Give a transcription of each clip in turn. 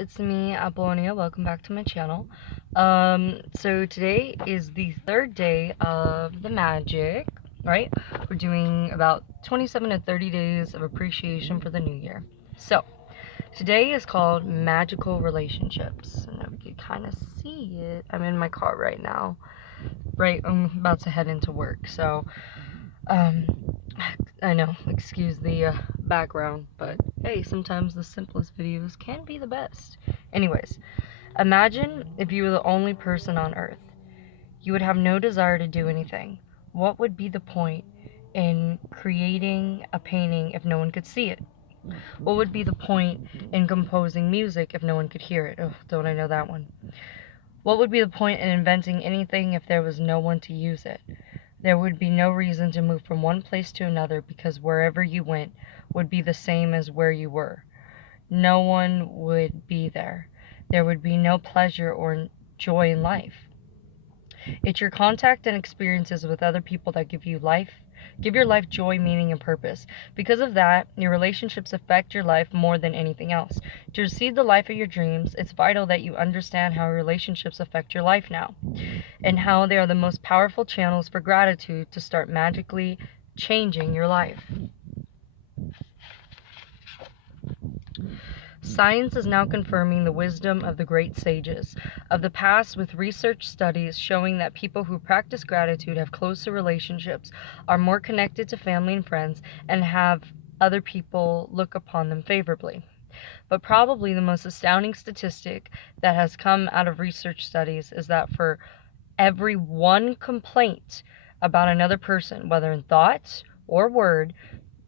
it's me, Apollonia. Welcome back to my channel. So today is the third day of the magic, right? We're doing about 27 to 30 days of appreciation for the new year. So, today is called Magical Relationships. And if you kind of see it, I'm in my car right now. Right, I'm about to head into work. So, um, I know, excuse the background, but hey, sometimes the simplest videos can be the best. Anyways, imagine if you were the only person on Earth. You would have no desire to do anything. What would be the point in creating a painting if no one could see it? What would be the point in composing music if no one could hear it? Oh, don't I know that one? What would be the point in inventing anything if there was no one to use it? There would be no reason to move from one place to another because wherever you went would be the same as where you were. No one would be there. There would be no pleasure or joy in life. It's your contact and experiences with other people that give your life joy, meaning, and purpose. Because of that, your relationships affect your life more than anything else. To receive the life of your dreams, it's vital that you understand how relationships affect your life now, and how they are the most powerful channels for gratitude to start magically changing your life. Science is now confirming the wisdom of the great sages of the past, with research studies showing that people who practice gratitude have closer relationships, are more connected to family and friends, and have other people look upon them favorably. But probably the most astounding statistic that has come out of research studies is that for every one complaint about another person, whether in thought or word,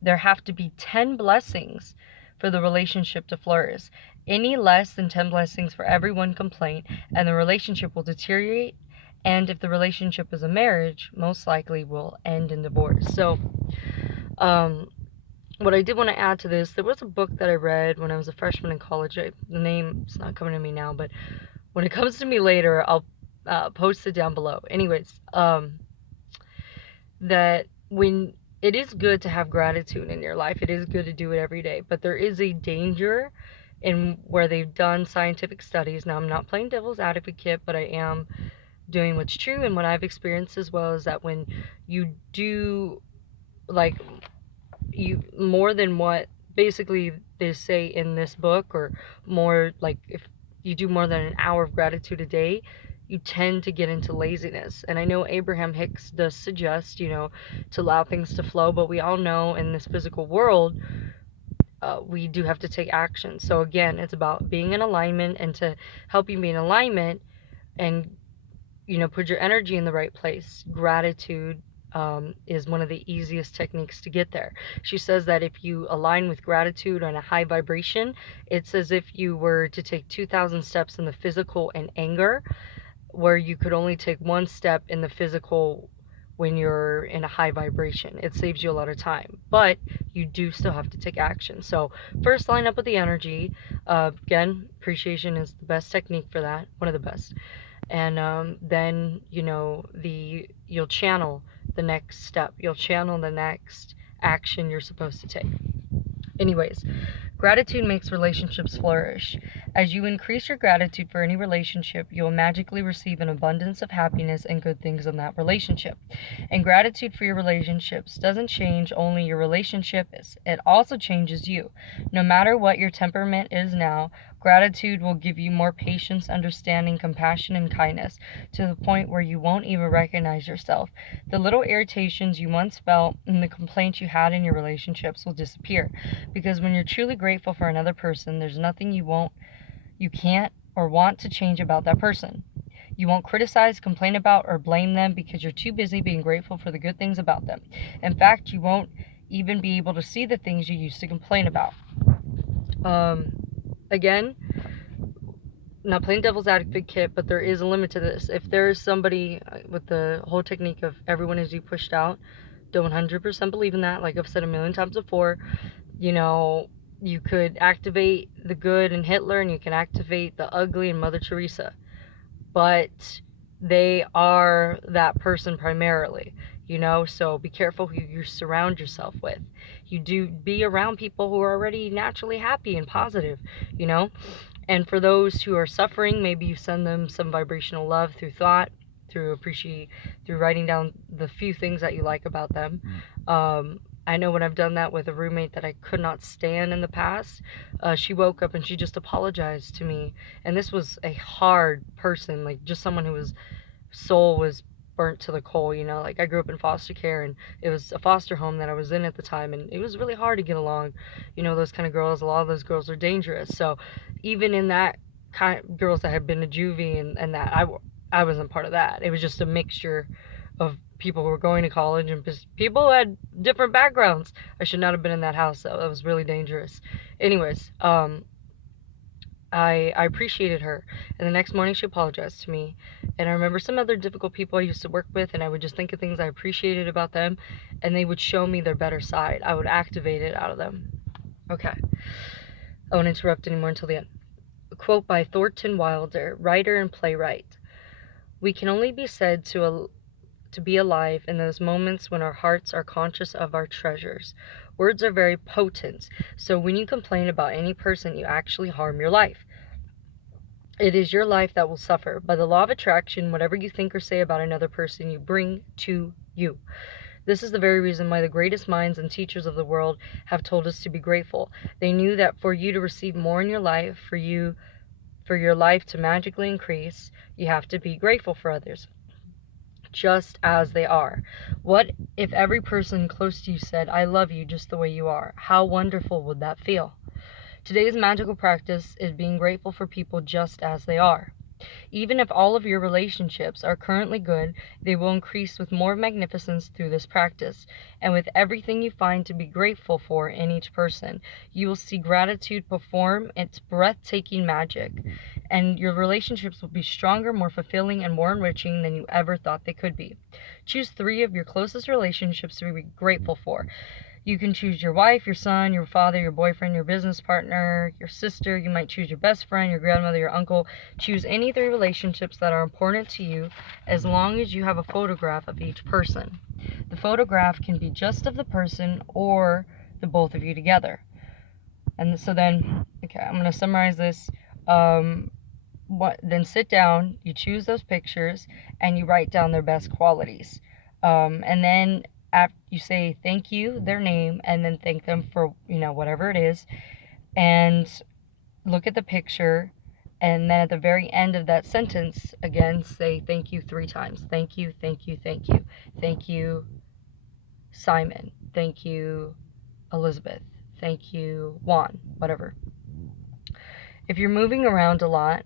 there have to be 10 blessings for the relationship to flourish. Any less than 10 blessings for every one complaint, and the relationship will deteriorate. And if the relationship is a marriage, most likely will end in divorce. So, what I did want to add to this, there was a book that I read when I was a freshman in college. The name's not coming to me now, but when it comes to me later, I'll post it down below. Anyways, that when it is good to have gratitude in your life, it is good to do it every day, but there is a danger in where they've done scientific studies. Now, I'm not playing devil's advocate, but I am doing what's true and what I've experienced as well, is that when you do like you more than what basically they say in this book, or more like if you do more than an hour of gratitude a day, you tend to get into laziness. And I know Abraham Hicks does suggest, to allow things to flow, but we all know in this physical world, we do have to take action. So again, it's about being in alignment, and to help you be in alignment and put your energy in the right place. Gratitude is one of the easiest techniques to get there. She says that if you align with gratitude on a high vibration, it's as if you were to take 2,000 steps in the physical and anger, where you could only take one step in the physical when you're in a high vibration. It saves you a lot of time, but you do still have to take action. So first, line up with the energy. Again, appreciation is the best technique for that, one of the best. And then you'll channel the next step, you'll channel the next action you're supposed to take. Anyways, gratitude makes relationships flourish. As you increase your gratitude for any relationship, you will magically receive an abundance of happiness and good things in that relationship. And gratitude for your relationships doesn't change only your relationship, it also changes you. No matter what your temperament is now, gratitude will give you more patience, understanding, compassion, and kindness, to the point where you won't even recognize yourself. The little irritations you once felt and the complaints you had in your relationships will disappear. Because when you're truly grateful for another person, there's nothing you can't or want to change about that person. You won't criticize, complain about, or blame them because you're too busy being grateful for the good things about them. In fact, you won't even be able to see the things you used to complain about. Again, not playing devil's advocate, but there is a limit to this. If there is somebody with the whole technique of everyone is you pushed out, don't 100% believe in that. Like I've said a million times before, you could activate the good in Hitler, and you can activate the ugly in Mother Teresa, but they are that person primarily, so be careful who you surround yourself with. You do be around people who are already naturally happy and positive, And for those who are suffering, maybe you send them some vibrational love through thought, through through writing down the few things that you like about them. I know when I've done that with a roommate that I could not stand in the past, she woke up and she just apologized to me. And this was a hard person, like just someone who was soul was burnt to the coal, you know. Like, I grew up in foster care, and it was a foster home that I was in at the time, and it was really hard to get along. You know, those kind of girls, a lot of those girls are dangerous. So even in that kind of girls that had been to juvie and that, I wasn't part of that. It was just a mixture of people who were going to college and people who had different backgrounds. I should not have been in that house, though. That was really dangerous. Anyways, I appreciated her, and the next morning she apologized to me. And I remember some other difficult people I used to work with, and I would just think of things I appreciated about them, and they would show me their better side. I would activate it out of them. Okay, I won't interrupt anymore until the end. A quote by Thornton Wilder, writer and playwright. We can only be said to be alive in those moments when our hearts are conscious of our treasures. Words are very potent, so when you complain about any person, you actually harm your life. It is your life that will suffer. By the law of attraction, whatever you think or say about another person, you bring to you. This is the very reason why the greatest minds and teachers of the world have told us to be grateful. They knew that for you to receive more in your life, for your life to magically increase, you have to be grateful for others, just as they are. What if every person close to you said, I love you just the way you are? How wonderful would that feel? Today's magical practice is being grateful for people just as they are. Even if all of your relationships are currently good, they will increase with more magnificence through this practice. And with everything you find to be grateful for in each person, you will see gratitude perform its breathtaking magic. And your relationships will be stronger, more fulfilling, and more enriching than you ever thought they could be. Choose 3 of your closest relationships to be grateful for. You can choose your wife, your son, your father, your boyfriend, your business partner, your sister. You might choose your best friend, your grandmother, your uncle. Choose any 3 relationships that are important to you, as long as you have a photograph of each person. The photograph can be just of the person or the both of you together. And so then, okay, I'm going to summarize this. Then sit down, you choose those pictures, and you write down their best qualities. And then after you say thank you, their name, and then thank them for, whatever it is, and look at the picture, and then at the very end of that sentence, again, say thank you 3 times. Thank you, thank you, thank you. Thank you, Simon. Thank you, Elizabeth. Thank you, Juan. Whatever. If you're moving around a lot,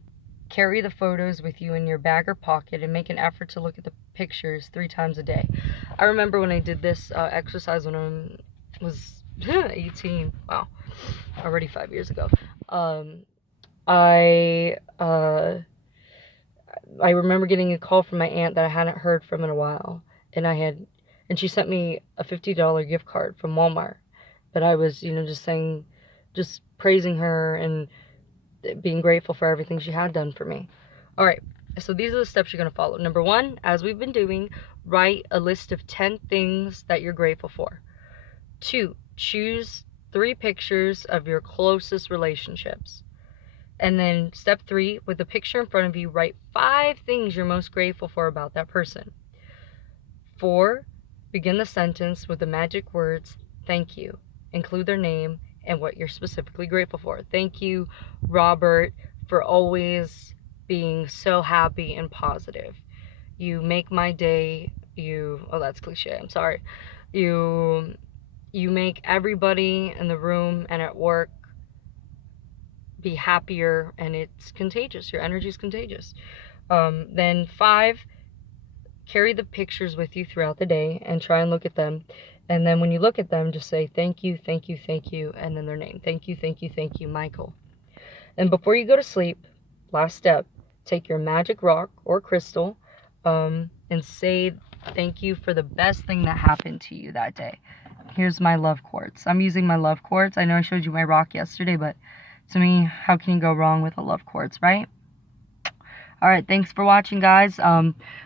carry the photos with you in your bag or pocket and make an effort to look at the pictures 3 times a day. I remember when I did this exercise when I was 18. Wow, already 5 years ago. I remember getting a call from my aunt that I hadn't heard from in a while, and she sent me a $50 gift card from Walmart. But I was, just praising her and being grateful for everything she had done for me. All right, so these are the steps you're going to follow. Number 1, as we've been doing, write a list of 10 things that you're grateful for. 2, choose 3 pictures of your closest relationships. And then step 3, with the picture in front of you, write 5 things you're most grateful for about that person. 4, begin the sentence with the magic words, thank you. Include their name and what you're specifically grateful for. Thank you, Robert, for always being so happy and positive. You make my day. Oh, that's cliche. I'm sorry. You make everybody in the room and at work be happier, and it's contagious. Your energy is contagious. Then 5, carry the pictures with you throughout the day and try and look at them. And then when you look at them, just say, thank you, thank you, thank you, and then their name. Thank you, thank you, thank you, Michael. And before you go to sleep, last step, take your magic rock or crystal and say thank you for the best thing that happened to you that day. Here's my love quartz. I'm using my love quartz. I know I showed you my rock yesterday, but to me, how can you go wrong with a love quartz, right? All right, thanks for watching, guys.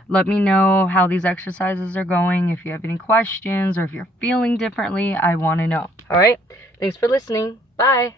Let me know how these exercises are going. If you have any questions or if you're feeling differently, I want to know. All right, thanks for listening. Bye.